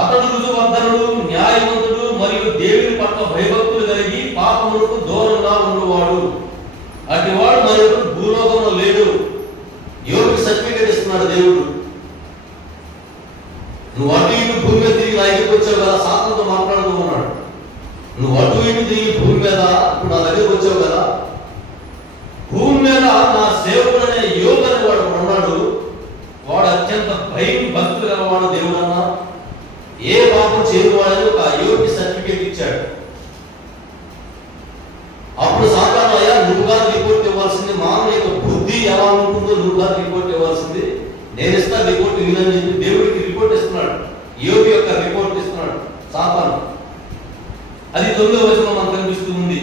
అతడు రుజువర్ధనుడు, న్యాయవంతుడు మరియు దేవుని పట్ల భయభక్తులు కలిగి పాపములకు దూరంగా ఉన్నవాడు. అటివాడు మరొకడు భూలోకంలో లేడు. యోబుకి సర్టిఫికేట్ ఇస్తున్నాడు దేవుడు. నువ్వు అటు ఇటు భూమి మీద తిరిగి నా దగ్గరికి వచ్చావు కదా, సాతానుతో మాట్లాడుతూ ఉన్నాడు. నువ్వు అటు ఇటు తిరిగి భూమి మీద ఇప్పుడు నా దగ్గరికి వచ్చావు కదా, భూమి మీద నా సేవకుడనే యోబు అనే వాడు ఉన్నాడు. వాడు అత్యంత భయం భక్తులు గలవాడు. దేవుడు అన్నా ఏ పాపం చేయవాడని ఒక యోబుకి సర్టిఫికేట్ ఇచ్చాడు. అప్పుడు సాతాను, అయ్యా నువ్వుగా రిపోర్ట్ ఇవ్వాల్సింది, మానవ యొక్క బుద్ధి ఎలా ఉంటుందో నువ్వుగా రిపోర్ట్ ఇవ్వాల్సింది, నేను ఇస్తా రిపోర్ట్ వినని చెప్పి దేవుడికి రిపోర్ట్ ఇస్తున్నాడు. యోబు యొక్క రిపోర్ట్ ఇస్తున్నాడు సాతాను. అది 9వ వచనంలో మనకు కనిపిస్తూ ఉంది.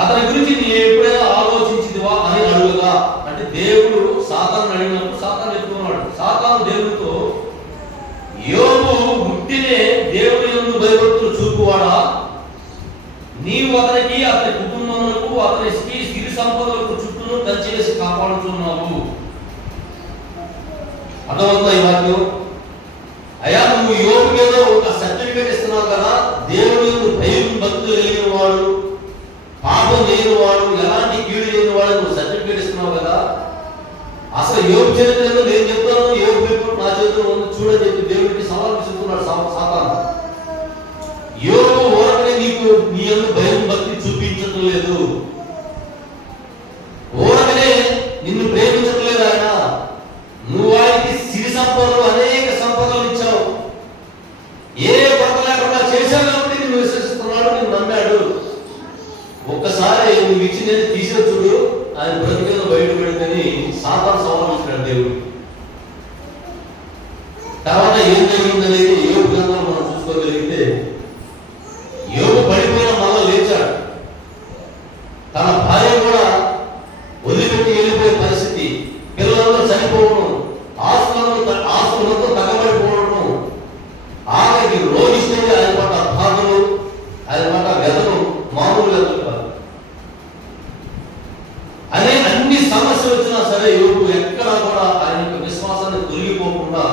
అతని గురించి నీ ఎప్పుడైనా ఆలోచించిదివా అని అడుగుగా, అంటే దేవుడు సాతాను అడిగినప్పుడు సాతాను చెప్తున్నాడు. సాతాను దేవుడితో, యోబు పుట్టినే దేవుని యందు భయభక్తులు చూపువాడా? నీవు అతనికి, అతని కుటుంబములకు, అతని సిరి సంపదలకు చుట్టూను కంచేసి కాపాడుతున్నావు. అర్థమవుతుందా ఈ వాక్యం? అయ్యా నువ్వు యోబుకి ఏదో ఒక సర్టిఫికేట్ ఇస్తున్నావు కదా, దేవుని యందు భయం భక్తులు కలిగిన వాడు, పాపం చేయని వాడు, ఎలాంటి కీడు చేయని వాడు నువ్వు సర్టిఫికేట్ ఇస్తున్నావు కదా, అసలు యోబు చరిత్రలో నేను చెప్తాను, యోబు రిపోర్ట్ నా చేతిలో ఉంది చూడని చెప్పి దేవుడికి సవాల్ విసురుతున్నాడు సాతాను. యోబు ఊరకనే నీకు నీ యందు భయం భక్తి చూపించడం లేదు, ఊరకనే నిన్ను ప్రేమించడం లేదు ఆయన. నువ్వు ఆయనకి సిరి సంపదలు, అనేక సంపదలు ఇచ్చావు, ఏ కొరత లేకుండా చేశావు కాబట్టి నువ్వు విశ్వసిస్తున్నాడు, నేను నమ్మాడు. ఒక్కసారి నువ్వు ఇచ్చినది తీసే చూడు, ఆయన బ్రతికేదో బయట పెడితేని సాతాను సవాల్ ఇచ్చినాడు దేవుడు. తర్వాత ఏం జరిగిందనేది యోబు గ్రంథంలో మనం చూసుకోగలిగితే, యోబు పడిపోయిన మళ్ళా లేచాడు. తన భార్య కూడా వదిలిపెట్టి వెళ్ళిపోయే పరిస్థితి, పిల్లలందరూ చనిపోవడం, ఆస్తులతో తగ్గబడిపోవడం, ఆఖరికి రోగిష్ఠంగా ఆయన పట్ల బాధలు, ఆయన పట్ల వ్యధలు మామూలు వ్యధలు కాదు. అన్ని సమస్యలు వచ్చినా సరే యోబు ఎక్కడా కూడా ఆయన యొక్క విశ్వాసాన్ని తొలగిపోకుండా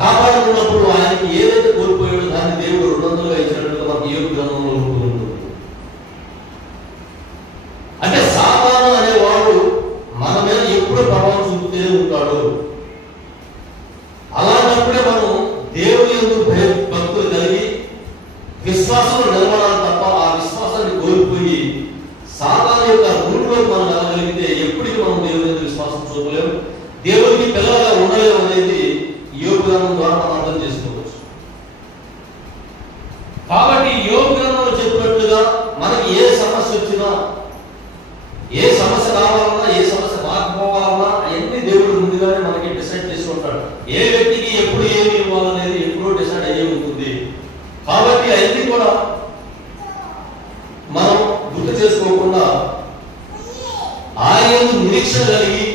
కాపాడుకున్నప్పుడు ఆయనకి ఏదైతే కోల్పోయాడో దాన్ని దేవుడు 200గా ఇచ్చినట్టుగా మనకి యోబు గ్రంథంలో ఉంటుంది. అంటే సాతాను అనేవాడు మన మీద ఎప్పుడు ప్రభావం చూపుతూనే ఉంటాడు. అలాంటప్పుడే మనం దేవుని యందు భక్తులు కలిగి విశ్వాసంలో నిలబడాలి తప్ప ఆ విశ్వాసాన్ని కోల్పోయి సాతాను యొక్క రూట్లో మనం వెళ్ళగలిగితే ఎప్పటికీ మనం దేవుని యందు విశ్వాసం చూపలేము, దేవునికి పిల్లలుగా ఉండలేము అనేది యోబు గ్రంథం ద్వారా మనం అర్థం చేసుకోవచ్చు. కాబట్టి యోబు గ్రంథంలో చెప్పినట్లుగా మనకి ఏ సమస్య వచ్చినా, ఏ సమస్య రావాలన్నా, ఏ సమస్య రాకపోవాలన్నా అవన్నీ దేవుడు ముందుగానే మనకి గుర్తు చేసుకోకుండా ఆయన నిరీక్షణ కలిగి,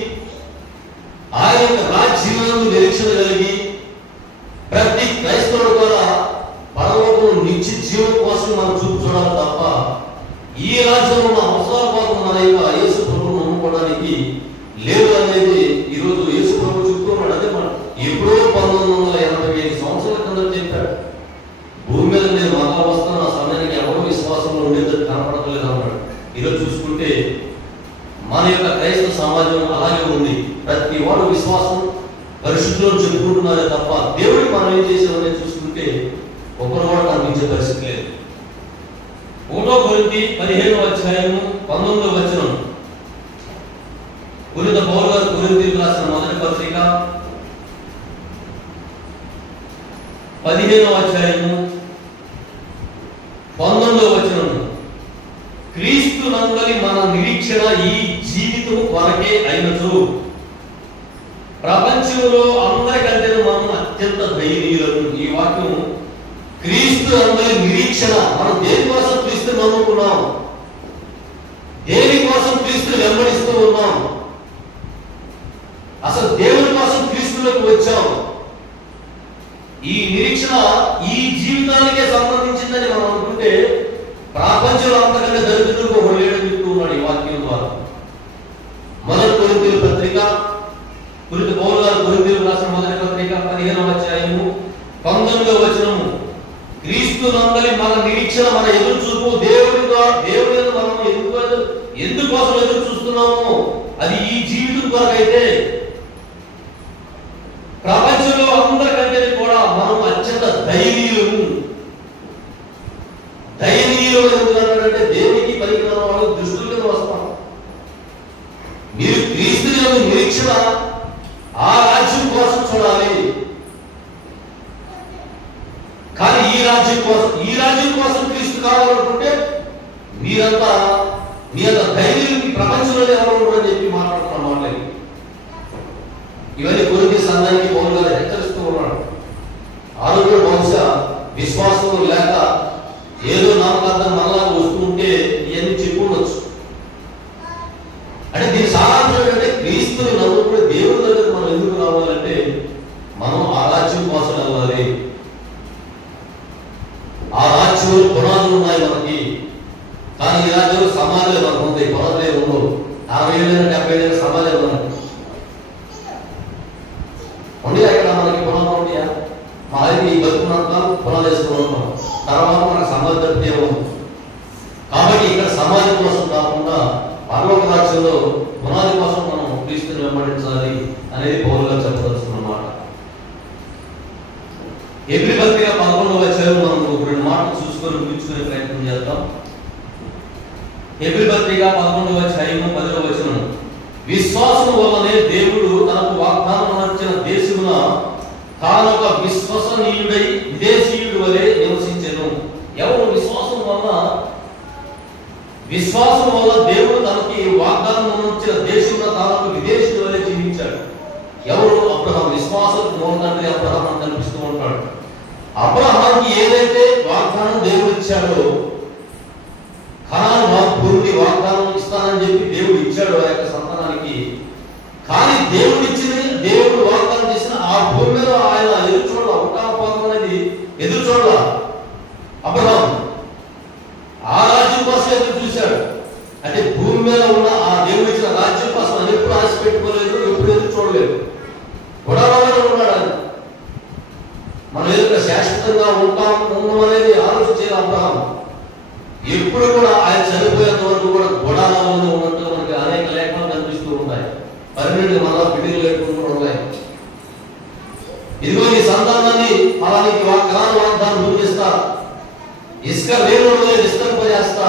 ఆయన యొక్క రాజ్యంలో నిరీక్షణ కలిగి ప్రతి క్రైస్తవుడు కూడా పరలోకం నిత్య జీవం కోసం మనం చూడాలి తప్ప ఈ రాజ్యంలో ఉన్న అవసరాల కోసం మన యొక్క యేసు ప్రభువును నమ్ముకోవడానికి లేదు అనేది ఈరోజు యేసు ప్రభు చెప్తున్నాడు. అదే మనం ఎప్పుడో 1985 సంవత్సరాల కింద చెప్పాడు. భూమి మీద నేను మరలా వస్తాను, ఆ సమయానికి ఎవరో విశ్వాసంలో ఉండేది కనపడలేదు అన్నాడు. ఈరోజు చూసుకుంటే మన యొక్క క్రైస్తవ సమాజం అలాగే ఉంది. ప్రతి వాడు విశ్వాసం పరిశుద్ధులను చెప్పుకుంటున్నారే తప్ప దేవుడికి మనం ఏం చేసామని చూసుకుంటే ఒకరు కూడా కనిపించే పరిస్థితి లేదు. 1 కొరింథీ 15:19 పునీత పౌలు గారు కొరింథీయులకు రాసిన మొదటి పత్రిక 15:19 క్రీస్తు నందలి మన నిరీక్షణ ఈ జీవితం కొరకే అయినచు ప్రపంచంలో అందరికంటే మనం అత్యంత ధైర్యులను. ఈ వాక్యం క్రీస్తు నందలి నిరీక్షణ. మనం దేని కోసం క్రీస్తుని నమ్ముకున్నాం, దేని కోసం క్రీస్తుని వెంబడిస్తూ ఉన్నాం, అసలు దేవుని కోసం క్రీస్తులోకి వచ్చాం. ఈ నిరీక్షణ ఈ జీవితానికే సంబంధించిందని మనం అనుకుంటే ప్రపంచంలో అంతకంటే దరిద్రులకు ఒక లేడని చెప్తూ ఉన్నాడు ఈ వాక్యం ద్వారా. మొదటి కొరింథీయుల పత్రిక పునీత పౌలు గారు కొరింథీయులకు రాసిన మొదటి పత్రిక 15:19 క్రీస్తు నందలి మన నిరీక్షణ, మన ఎదురు చూపు దేవుడి మనం ఎందుకోసం ఎదురు చూస్తున్నాము అది ఈ జీవితం కొరకైతే ప్రపంచంలో అందరికంటే కూడా మనం అత్యంత దయనీయులు ఎందుకంటే దేవునికి పనికిరాని వాళ్ళు దృష్టిలో వస్తాం. మీరు క్రీస్తు నిరీక్షణ ఆ రాజ్యం కోసం చూడాలి. కానీ ఈ రాజ్యం కోసం క్రీస్తు కావాలనుకుంటే మీరంతా మీ యొక్క ధైర్యం ప్రపంచంలోనే ఎవరు అని చెప్పి మాట్లాడుతున్న మాటలు ఇవన్నీ కొరింథీ సంఘానికి పౌలు గారు హెచ్చరిస్తూ ఉన్నాడు. ఆరోగ్యం బహుశా విశ్వాసం లేక ఏదో నామకార్థం మళ్ళా వస్తూ ఉంటే ఇవన్నీ చెప్పుకోవచ్చు. అంటే దీని సారాంశం ఏంటంటే క్రీస్తుని నమ్ముకునే దేవుడి దగ్గర మనం ఎందుకు రావాలంటే మనం ఆ రాజ్యం కోసం వెళ్ళాలి. ఆ రాజ్యంలో పునాదులు ఉన్నాయి మనకి. కానీ ఈ రాజ్యంలో సమాజం మనకు ఉంది, పునాదులే ఉండవు. 60 ఏళ్ళైనా 70 ఏళ్ళైనా సమాజం మనకు ఉండి అక్కడ మనకి పునాదులు ఉంటాయా? మాది బతుకున్నాక పునాదు వేస్తూ ఉంటాం, తర్వాత మనకు సమాజం ఉంది. కాబట్టి ఇక్కడ సమాజం కోసం కాకుండా పరలోక రాజ్యంలో పునాది కోసం మనం క్రీస్తుని వెంబడించాలి అనేది పౌలు గారు చెప్పదలుచుకున్నమాట. హెబ్రీ పత్రిక 11:10 మనం 2 మాటలు చూసుకొని ముగించుకునే ప్రయత్నం చేద్దాం. హెబ్రీ పత్రిక 11:10 విశ్వాసం వల్లనే దేవుడు తనకు వాగ్దానం ఇచ్చిన దేశమున తానొక విశ్వసనీయుడై విదేశీయుడు వలె నివసించెను. ఎవరు విశ్వాసం వల్ల దేవుడు తనకి వాగ్దానం ఇచ్చిన దేశంలో తానొక విదేశీయుడు వలె జీవించాడు. ఎవరు? అబ్రహాం. విశ్వాసం మూలతండ్రి అబ్రహాం అని కనిపిస్తూ ఉంటాడు. అబ్రహాంకి ఏదైతే వాగ్దానం దేవుడు ఇచ్చాడో, కనాను భూమిని వాగ్దానం ఇస్తానని చెప్పి దేవుడు ఇచ్చాడు ఆ యొక్క సంతానానికి. కానీ దేవుడు వాగ్దానం చేసిన ఆ భూమి మీద ఆయన ఎదురు చూడాల, ఉంటాపోతం అనేది ఎదురు చూడాల. అబ్రహాం ఆ రాజ్యం కోసం ఎదురు చూశాడు. అంటే భూమి మీద ఉన్న ఆ దేవుడు ఇచ్చిన రాజ్యం కోసం ఆయన ఎప్పుడు ఆశ పెట్టుకోలేదు, ఎప్పుడు ఎదురు చూడలేదు. గొడవలోనే ఉన్నాడు ఆయన. మనం ఎదురు శాశ్వతంగా ఉన్నాం అనేది ఆలోచించేది అబ్రహాం. ఎప్పుడు కూడా ఆయన చనిపోయేంత వరకు కూడా గొడవలోనే ఉన్నట్టు మనకి అనేక లేఖనాలు కనిపిస్తూ ఉంటాయి. పర్మనెంట్ మళ్ళా బిడ్డలు లేకుండా ఉన్నాయి. ఇదిగో నీ సంతానాన్ని అలానికి వాగ్దానం ముందుస్తా, ఇసుక వేరు విస్తరింపజేస్తా.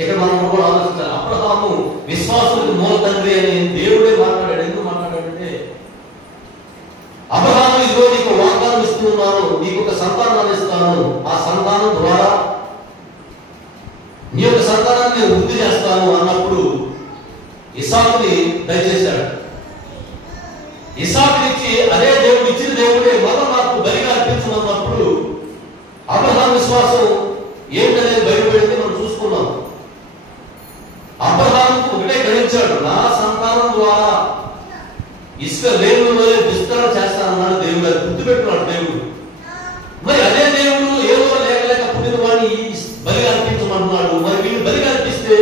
ఇక్కడ మనం కూడా ఆలోచించాలి. అబ్రహాము విశ్వాసులకు మూల తండ్రి అని దేవుడే మాట్లాడాడు. ఎందుకు మాట్లాడాడంటే అబ్రహాము ఇదిగో నీకు వాగ్దానం ఇస్తున్నాను, నీకు ఒక సంతానాన్ని ఇస్తాను, ఆ సంతానం ద్వారా నీ యొక్క సంతానాన్ని నేను వృద్ధి చేస్తాను అన్నప్పుడు ఇస్సాకుని దయచేశాడు. ఇస్సాకునిచ్చి అదే దేవుడు ఇచ్చిన దేవుడే మళ్ళా నాకు బలిగా అర్పించమన్నప్పుడు అబ్రహాం విశ్వాసం ఏంటనేది బయటపడింది మనం చూసుకున్నాం. ఇచ్చాడు. నా సంతానం ద్వారా ఇసుక రేణువులో విస్తరణ చేస్తానన్నాడు దేవుడు. అది గుర్తుపెట్టుకున్నాడు దేవుడు. మరి అదే దేవుడు ఏదో లేక పుట్టిన వాడిని బలిగా అర్పించమంటున్నాడు. మరి వీళ్ళు బలిగా అర్పిస్తే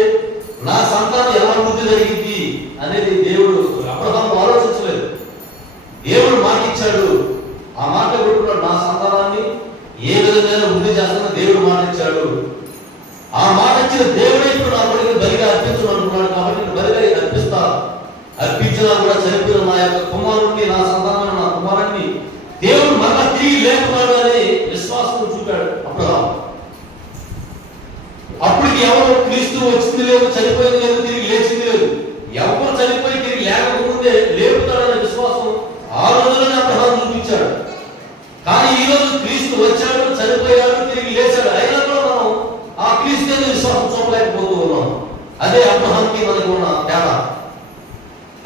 నా సంతానం ఎలా వృద్ధి జరిగింది అనేది దేవుడు అబ్రహాము ఆలోచించలేదు. దేవుడు మాట ఇచ్చాడు. ఆ మాట పెట్టుకున్నాడు. నా సంతానాన్ని ఏ విధంగా వృద్ధి చేస్తానో దేవుడు మాట ఇచ్చాడు. ఆ మాట ఇచ్చిన దేవుడే ఇప్పుడు నా కొడుకుని బలిగా అర్పించమంటున్నాడు. కాబట్టి నేను బలిగా అర్పిస్తా. అర్పించినా కూడా చనిపోయిన నా యొక్క కుమారుడిని, నా సంతానాన్ని, నా కుమారుడిని దేవుడు మళ్ళా తిరిగి లేకున్నాడు అని విశ్వాసం చూపాడు అబ్రహాము. అప్పటికి ఎవరు క్రీస్తు వచ్చింది లేదు, చనిపోయింది లేదు, తిరిగి లేచింది లేదు. ఎవరు చనిపోయి తిరిగి లేకపోతే లేపుతాడనే విశ్వాసం ఆ రోజులోనే అబ్రహాము చూపించాడు. కానీ ఈ రోజు క్రీస్తు వచ్చాడు, చనిపోయాడు, తిరిగి లేచాడు. అయినా కూడా మనం ఆ క్రీస్తు విశ్వాసం చూపలేకపోతూ ఉన్నాం. అదే అబ్రహాముకి మనకు ఉన్న తేడా.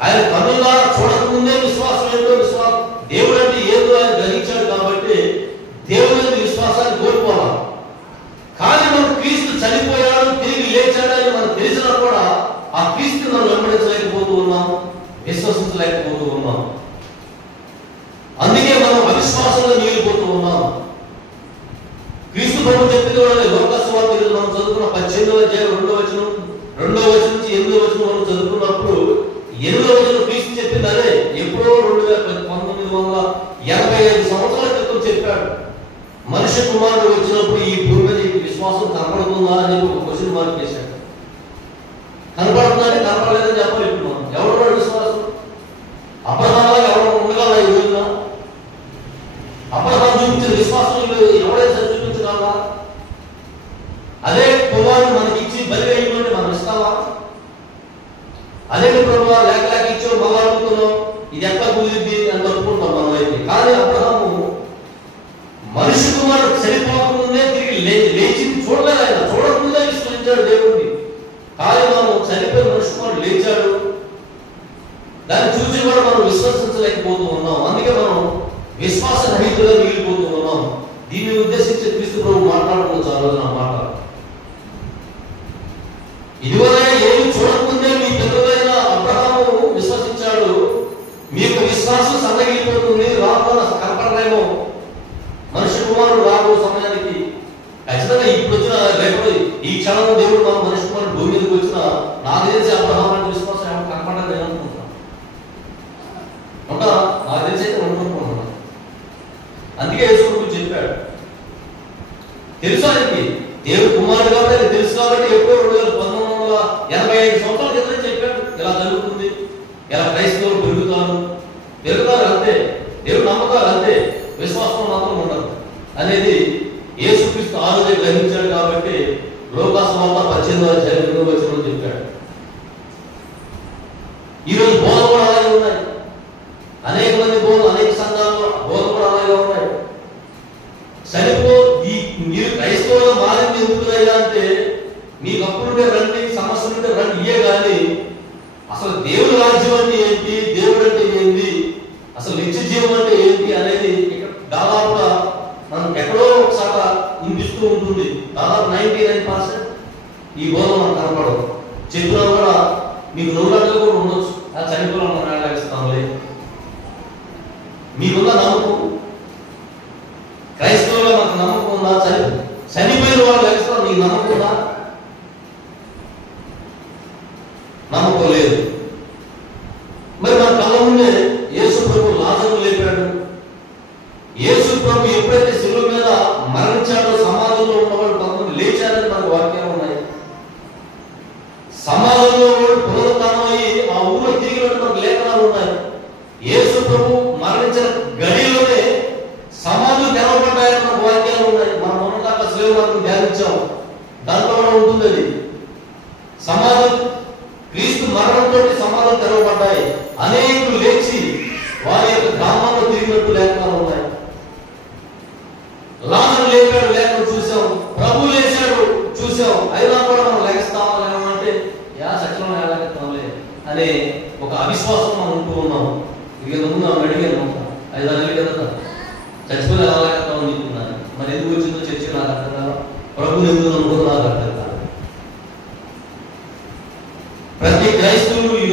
ఆయన కన్నులా చూడకముందే విశ్వాసం ఏంటో విశ్వాసం దేవుడు అంటే ఏదో ఆయన గ్రహించాడు. కాబట్టి దేవుడి మీద విశ్వాసాన్ని కోల్పోవాలి. కానీ మనం క్రీస్తు చనిపోయాడు, తిరిగి లేచాడని మనం తెలిసినా కూడా ఆ క్రీస్తు మనం వెంబడించలేకపోతూ ఉన్నాం, విశ్వసించలేకపోతూ ఉన్నాం. అందుకే మనం అవిశ్వాసంలో మిగిలిపోతూ ఉన్నాం. క్రీస్తు ప్రభు చెప్పింది కూడా లోకాసు వార్త మనం చదువుకున్న 18వ అధ్యాయం 2వ వచనం నుంచి 8వ వచనం మనం చదువుకున్నప్పుడు 8వ వచనం క్రీస్తు చెప్పింది అదే. ఎప్పుడో 1985 సంవత్సరాల క్రితం చెప్పాడు. మనిషి కుమారుడు వచ్చినప్పుడు ఈ భూమి మీద విశ్వాసం కనపడుతుందా అని ఒక క్వశ్చన్ మార్క్ చేశాడు. కనపడుతుందంటే కనపడలేదని చెప్పాలి. ఇప్పుడు మనం ఎవరు విశ్వాసం అబ్రహాములా ఎవరు ఉండగలరా? ఈ రోజున అబ్రహాము చూపించిన విశ్వాసం ఎవరైతే చూపించగలరా? అదే కుమారుడు మనకి ఇచ్చి బలి వేయమంటే మనం ఇస్తావా? అదే ప్రభు లేక ఇచ్చావు మగాడుతున్నాం, ఇది ఎక్కడ కుదిరిద్ది అని అనుకుంటాం మనం అయితే. కానీ అబ్రహాము మనిషి కుమారుడు చనిపోకముందే తిరిగి లేచింది చూడలేదు. ఆయన చూడకముందే విశ్వసించాడు దేవుడిని. కానీ మనం చనిపోయిన మనిషి కుమారుడు లేచాడు, దాన్ని చూసి కూడా మనం విశ్వసించలేకపోతూ ఉన్నాం. అందుకే మనం విశ్వాస రహితులుగా మిగిలిపోతూ ఉన్నాం. దీన్ని ఉద్దేశించి క్రీస్తు ప్రభు మాట్లాడవచ్చు ఆ రోజున మాట. ఇదివరగా ఏమి చూడకముందే మీ పిల్లలైన అబ్రహాము విశ్వసించాడు. మీకు విశ్వాసం సన్నగిలిపోతుంది, రాకుండా కనపడలేమో. మనిషి కుమారుడు రాబో సమయానికి ఖచ్చితంగా ఇప్పుడు వచ్చిన రేపు ఈ క్షణం దేవుడు మన మనిషి కుమారుడు భూమి మీదకి వచ్చిన నాకు తెలిసి అబ్రహాం అంటే విశ్వాసం ఏమో కనపడలేదు నేను అనుకుంటున్నాను. నాకు తెలిసి అయితే అనుకుంటున్నాను. అందుకే యేసు చెప్పాడు. తెలుసు ఆయనకి దేవుడు కుమారుడు కాబట్టి అది తెలుసు. కాబట్టి ఎప్పుడో 1985 సంవత్సరాల క్రితం చెప్పాడు ఇలా జరుగుతుంది, ఇలా క్రైస్తవులు పెరుగుతారు అంతే, దేవుడు నమ్మకాలు అంతే, విశ్వాసం మాత్రం ఉండదు అనేది యేసుక్రీస్తు ఆ రోజే గ్రహించాడు. కాబట్టి లోకాసు వార్త 18వ అధ్యాయం 8వ వచనంలో చెప్పాడు. ఈరోజు బోధ కూడా అలాగే ఉన్నాయి. అనేక మంది బోధలు, అనేక సంఘాల్లో బోధ కూడా అలాగే ఉన్నాయి. మీరు క్రైస్తవులు మారింది ఎందుకునయ్యా అంటే మీకు అప్పుడుంటే రండి, సమస్య ఉంటే రండి ఇయే. కానీ అసలు దేవుడి రాజ్యం అంటే ఏంటి, దేవుడు అంటే ఏంటి, అసలు నిత్య జీవం అంటే ఏంటి అనేది ఇక్కడ దాదాపుగా మనం ఎక్కడో ఒకసారి వినిపిస్తూ ఉంటుంది. దాదాపు 99% ఈ బోధ మనకు కనపడదు. చెప్పినా కూడా మీకు నూనెలు కూడా ఉండొచ్చు. ఆ చనిపోయిన మనం ఏడాగిస్తాంలే మీకున్న నమ్మకం. క్రైస్తవులో మనకు నమ్మకం ఉందా? చనిపోయిన వాళ్ళు లేస్తాం, నీకు నమ్మకం ఉందా? నమ్మకం లేదు. మరి మన కళ్ళ ముందే యేసు ప్రభు లాజరు లేపాడు. యేసు ప్రభు ఎప్పుడైతే శిలువ మీద మరణించాడో సమాజంలో ఉన్నవాడు కొంతమంది లేచారని మనకు వాక్యాలు ఉన్నాయి. సమాజంలో పునరుత్థానమయ్యి ఆ ఊళ్ళో తిరిగి మనకు లేఖనాలు ఉన్నాయి. యేసు ప్రభు మరణించిన గడిలోనే సమాజం తెరవబడ్డాయని మనకు వాక్యాలు ఉన్నాయి. మనం మొన్నదాకా శిలువ మనం ధ్యానించాం, దాంట్లో కూడా ఉంటుంది అది. సమాజం క్రీస్తు మరణంతో సమాజం తెరవబడ్డాయి. అనేకులు లేచి వారి యొక్క గ్రామాల్లో తిరిగినట్టు లేఖనాలు ఉన్నాయి. లాజరు లేపాడు, లేఖను చూసాం. ప్రభు లేచాడు, చూసాం. అయినా కూడా మనం లేస్తామా లేమంటే యా సత్యం లేకపోతాంలే అనే ఒక అవిశ్వాసం మనం ఉంటూ ఉన్నాం. ఇక ముందు అడిగాను 5-6 ఏళ్ళ కదా చచ్చిపోయి ఎలా లేకపోతామని చెప్తున్నాను. మరి ఎందుకు వచ్చిందో చర్చ నాకు అర్థం కాదు, ప్రభుని ఎందుకు నమ్ముకుందో నాకు అర్థం కాదు. ప్రతి క్రైస్తవులు ఈ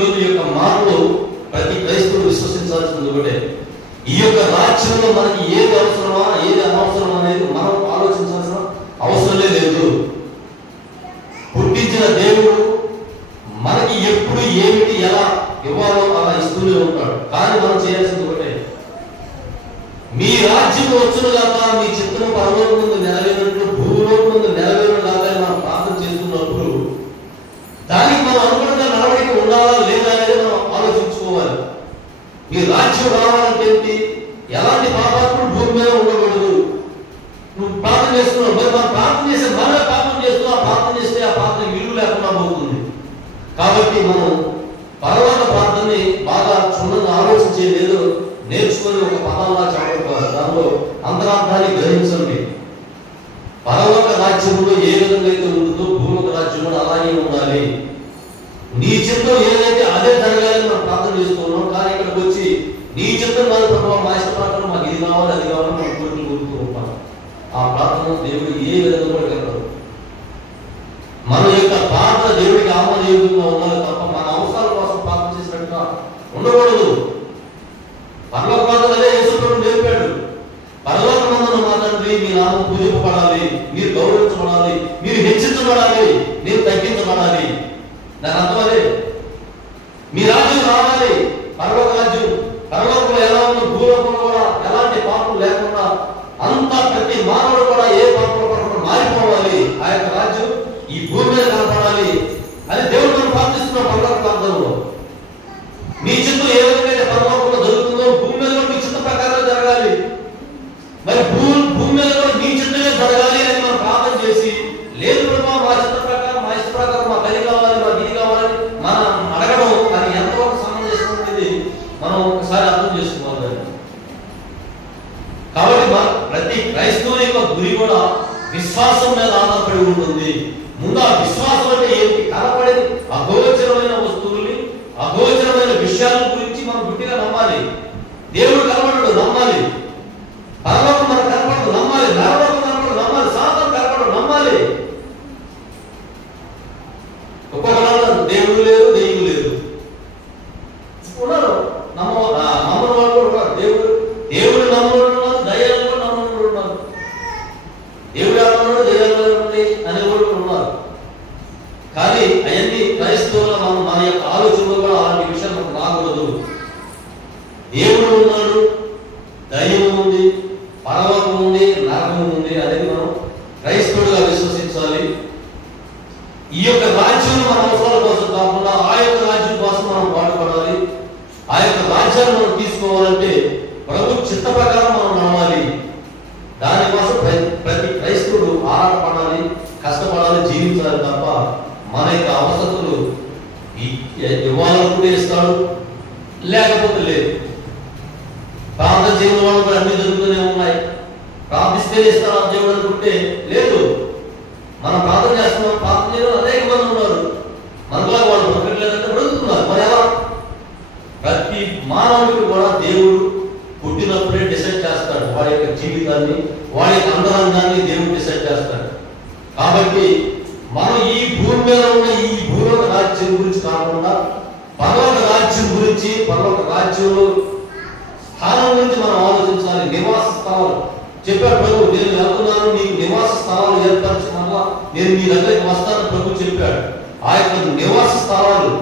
విశ్వసించాల్సింది ఒకటే, ఈ యొక్క రాజ్యంలో మనకి ఏది అవసరమా ఏది అనవసరమా అనేది మనం ఆలోచించాల్సిన అవసరమే లేదు. పుట్టించిన దేవుడు మనకి ఎప్పుడు ఏమిటి ఎలా ఇవ్వాలో అలా ఇస్తూనే ఉంటాడు. కానీ మనం చేయాల్సింది ఒకటే, మీ రాజ్యం వచ్చును గాక, మీ చిత్తము పరలోకం ముందు నెరవేరినట్లు భూలోకం ముందు నెరవేరును గాక అని మనం ప్రార్థన చేస్తున్నప్పుడు దానికి మనం అనుకున్న నడవడిక ఉండాలా లేదా అనేది మనం ఆలోచించుకోవాలి. మీ రాజ్యం రావాలంటే ఏంటి? ఎలాంటి పాపాత్ముడు భూమి మీద ఉండకూడదు. నువ్వు ప్రార్థన చేస్తున్నావు, మరి మనం ప్రార్థన చేస్తే మనమే పాపం చేస్తున్నావు. ప్రార్థన చేస్తే ఆ ప్రార్థన విలువ లేకుండా పోతుంది. కాబట్టి మనం పరలోక ప్రార్థనని బాగా క్షుణ్ణంగా ఆలోచించేది నేర్చుకొని ఒక పదాలా చెప్పకపోవాలి, దానిలో అంతరార్థాన్ని గ్రహించండి. పరలోక రాజ్యంలో ఏ విధంగా అయితే ఉంటుందో భూలోక రాజ్యం కూడా అలాగే ఉండాలి. నీ చిత్తం ఏదైతే అదే జరగాలని మనం ప్రార్థన చేస్తున్నాం. కానీ ఇక్కడికి వచ్చి నీ చిత్తం కాదు ప్రభావం, మా ఇష్ట ప్రకారం మాకు ఇది కావాలి అది కావాలి మనం కోరికలు కోరుతూ ఉంటాం. ఆ ప్రార్థన దేవుడు ఏ విధంగా కూడా కలగదు. మన యొక్క ప్రార్థన దేవుడికి ఆమోదయోగ్యంగా ఉండాలి తప్ప మన అవసరాల కోసం ప్రార్థన చేసినట్టుగా ఉండకూడదు. పరలోక ప్రార్థన అదే యేసు ప్రభువు నేర్పాడు. పరలోకమందున మా తండ్రి, మీ నామం పూజింపబడాలి, మీరు గౌరవించబడాలి, మీరు హెచ్చించబడాలి, మీరు తగ్గించబడాలి. దాని అర్థం అదే. మీ రాజ్యం రావాలి, పరలోక రాజ్యం. పరలోకంలో ఎలా ఉంది, భూలోకంలో కూడా ఎలాంటి పాపం లేకుండా అంతా ప్రతి మానవుడు కూడా ఏ పాపంలో పడకుండా మారిపోవాలి. ఆ యొక్క రాజ్యం ఈ భూమి మీద కనపడాలి అని దేవుడు మనం ప్రార్థిస్తున్నాం. పరలోక ప్రార్థనలో మీ చిత్తం ఏ విధంగా పరలోకంలో జరుగుతుందో భూమి మీద కూడా మీ చిత్త ప్రకారం జరగాలి. మరి భూమి మీద కూడా మీ చిత్తమే జరగాలి అని మనం ప్రార్థన చేసి, లేదు ప్రభావ మా చిత్త ప్రకారం మా ఇష్ట ప్రకారం మాకు అది కావాలి మాకు ఇది కావాలని మనం అడగడం అది ఎంతవరకు సంబంధించినది మనం ఒకసారి అర్థం చేసుకోవాలి. కాబట్టి ప్రతి క్రైస్తవుని యొక్క గురి కూడా విశ్వాసం మీద ఆధారపడి ఉంటుంది. ముందు ఆ విశ్వాసం అంటే ఏంటి? కనపడేది అగోచరమైన వస్తువుల్ని, అగోచరమైన విషయాల గురించి మనం గుట్టిగా నమ్మాలి. దేవుడు కనపడడు, నమ్మాలి. పరలోకం మనకు కనపడదు, నమ్మాలి. నరలోకం కనపడదు, నమ్మాలి. సాతాను కనపడదు, నమ్మాలి. ఒక్కొక్కరు దేవుడు లేదు, దెయ్యం లేదు ఉన్నారు. నమ్మని వాళ్ళు కూడా ఉన్నారు. దేవుడు నమ్మని ఉన్నారు, దయ్యాలు కూడా నమ్మని ఉన్నారు. దేవుడు ఎవరున్నాడు, దయ్యాలు ఉన్నాయి అనేవాళ్ళు కూడా ఉన్నారు. కానీ అవన్నీ క్రైస్తవుల మన యొక్క ఆలోచనలో కూడా అలాంటి విషయాలు మనకు రాకూడదు. దేవుడు ఉన్నాడు, దయ్యం ఉంది, పరలోకం ఉంది, నరకం ఉంది అనేది మనం క్రైస్తవుడిగా విశ్వసించాలి. ఈ యొక్క రాజ్యం మన అవసరాల కోసం కాకుండా ఆ యొక్క రాజ్యం కోసం మనం పాటుపడాలి. ఆ యొక్క రాజ్యాన్ని మనం తీసుకోవాలంటే ప్రభు చిత్త ప్రకారం మనం నడవాలి. దానికోసం ప్రతి క్రైస్తవుడు ఆరాటపడాలి, కష్టపడాలి, జీవించాలి తప్ప మన యొక్క అవసరతలు ఇవ్వాలనుకుంటే ఇస్తాడు, లేకపోతే లేదు. ప్రార్థన చేయని వాళ్ళు కూడా అన్ని జరుగుతూనే ఉన్నాయి. ప్రార్థిస్తే ఇస్తాడు దేవుడు అనుకుంటే లేదు. మనం ప్రార్థన చేస్తున్నాం, ప్రార్థన చేయడం అనేక మంది ఉన్నారు. మనలా వాళ్ళు బ్రతకట్లేదంటే బ్రతుకుతున్నారు. మరి ఎలా? ప్రతి మానవుడికి కూడా దేవుడు పుట్టినప్పుడే డిసైడ్ చేస్తాడు వాడి యొక్క జీవితాన్ని, వాడి యొక్క అంతరంగాన్ని దేవుడు డిసైడ్ చేస్తాడు. కాబట్టి మనం ఈ భూమి మీద ఉన్న ఈ భూలోక రాజ్యం గురించి కాకుండా పరలోక రాజ్యం గురించి, పరలోక రాజ్యంలో స్థానం గురించి మనం ఆలోచించాలి. నివాస స్థలాలు చెప్పాడు ప్రభు, నేను వెళ్తున్నాను, నీకు నివాస స్థలాలు ఏర్పరచమన్నా నేను మీ దగ్గరికి వస్తాను ప్రభు చెప్పాడు. ఆ యొక్క నివాస స్థలాలు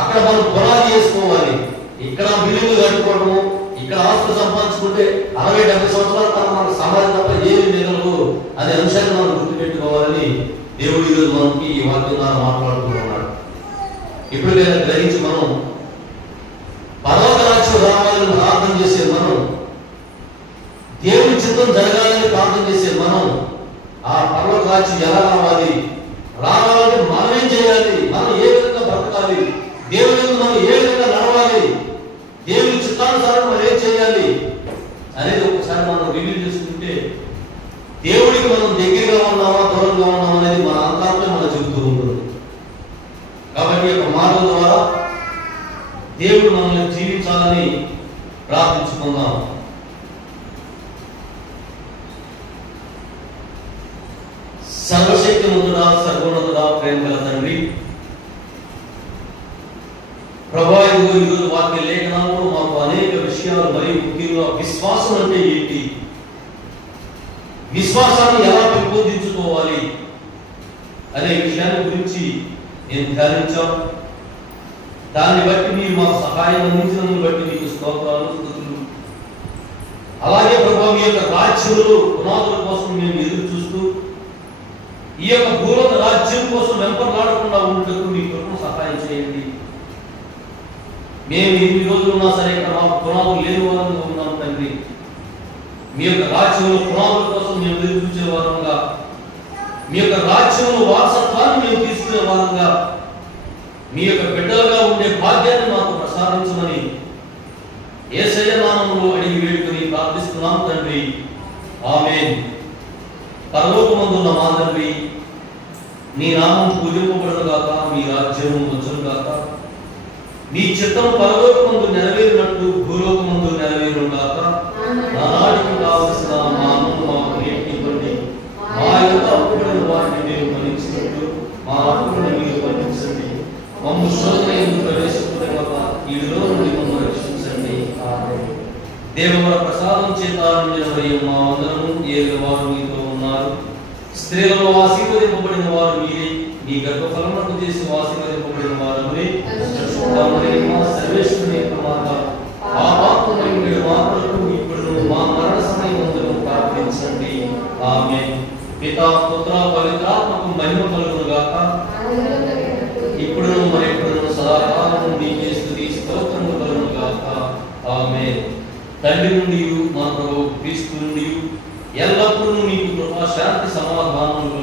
అక్కడ మనం పునాది చేసుకోవాలి. ఇక్కడ బిల్డింగ్లు కట్టుకోవడము, ఇక్కడ ఆస్తులు సంపాదించుకుంటే 60-70 సంవత్సరాల తర్వాత మనకు సమాజం తప్ప ఏమి మిగలదు అనే అంశాన్ని మనం గుర్తుపెట్టుకోవాలని దేవుడు ఈరోజు మనకి ఈ వాక్యం ద్వారా మాట్లాడుతున్నాడు. ఇప్పటికైనా గ్రహించి మనం పరలోక రాజ్యం రావాలని ప్రార్థన చేసే మనం, దేవుని చిత్తం జరగాలని ప్రార్థన చేసే మనం, ఆ పరలోక రాజ్యం ఎలా రావాలంటే మనం ఏం చేయాలి, మనం ఏ విధంగా బ్రతకాలి, దేవుని మనం ఏ విధంగా నడవాలి, దేవుని చిత్తానుసారం మనం ఏం చేయాలి అనేది ఒకసారి మనం రివ్యూ చేసుకుంటే దేవుడికి మనం దగ్గరగా ఉన్నామా దూరంగా ఉన్నామా అనేది మన అంతరాత్మే మనం చెబుతూ ఉంటుంది. కాబట్టి యొక్క మాటల ద్వారా దేవుడు మనల్ని జీవించాలని ప్రార్థించుకుందాం. సర్వశక్తిమంతుడా, సర్వోన్నతుడా, ప్రేమ గల తండ్రి, ప్రభువా ఈరోజు వాక్య లేఖనాల్లో మాకు అనేక విషయాలు, మరియు ముఖ్యంగా విశ్వాసం అంటే ఏంటి, విశ్వాసాన్ని ఎలా పెంపొందించుకోవాలి అనే విషయాన్ని గురించి నేను ధ్యానించాం. దాన్ని బట్టి మీరు మాకు సహాయం అందించడం బట్టి మీకు స్తోత్రాలు, స్తుతులు. అలాగే ప్రభువా మీ యొక్క రాజ్యంలో పునాదుల కోసం మేము ఎదురు చూస్తూ ఈ యొక్క భూలోక రాజ్యం కోసం వెంపర్లాడకుండా ఉండటకు మీ కృపను సహాయం చేయండి. మేము ఎన్ని రోజులు ఉన్నా సరే ఇక్కడ మాకు పునాదులు లేని వారంగా ఉన్నాం తండ్రి. మీ యొక్క రాజ్యంలో పునాదుల కోసం మేము ఎదురు చూసే వారంగా, మీ యొక్క రాజ్యంలో వారసత్వాన్ని మేము తీసుకునే వారంగా, మీ యొక్క బిడ్డలుగా ఉండే భాగ్యాన్ని మాకు ప్రసాదించమని యేసయ్య నామములో అడిగి వేడుకొని ప్రార్థిస్తున్నాం తండ్రి. ఆమేన్. పరలోకమందున్న మా తండ్రి, నీ నామం పూజింపబడును గాక, మీ రాజ్యము వచ్చును గాక, నీ చిత్తము పరలోకమందు నెరవేరినట్టు భూలోకమందు నెరవేరును గాక. నానాటికి కావలసిన మా అన్నము మాకు నేర్పివ్వండి. మా యొక్క అప్పుడైన వాటిని మేము మన్నించినట్టు మా అప్పులను మీరు మన్నించండి. మమ్ము శోధన ఎందుకు ప్రవేశించక ఈడులో నుండి మమ్మల్ని రక్షించండి. దేవవర ప్రసాదం చేత నిండిన మా అందరము ఏలువారు మీతో ఉన్నారు. స్త్రీలలో ఆశీర్వదింపబడిన వారు మీరే, మీ గర్భఫలమునకు చేసి ఆశీర్వదింపబడిన వారు సర్వేశ్వరుని యొక్క మాత పాపాత్ములైన మాటలకు ఇప్పుడు మా మరణ సమయమందును ప్రార్థించండి. ఆమేన్. పితా పుత్ర పవిత్రాత్మకు మహిమ కలుగును గాక, ఇప్పుడు మరెప్పుడు సదాకాలము నీకే స్తుతి స్తోత్రము కలుగును గాక. ఆమేన్. తండ్రి నుండి మన ప్రభువు క్రీస్తు నుండి ఎల్లప్పుడూ మీకు కృపా శాంతి సమాధానములు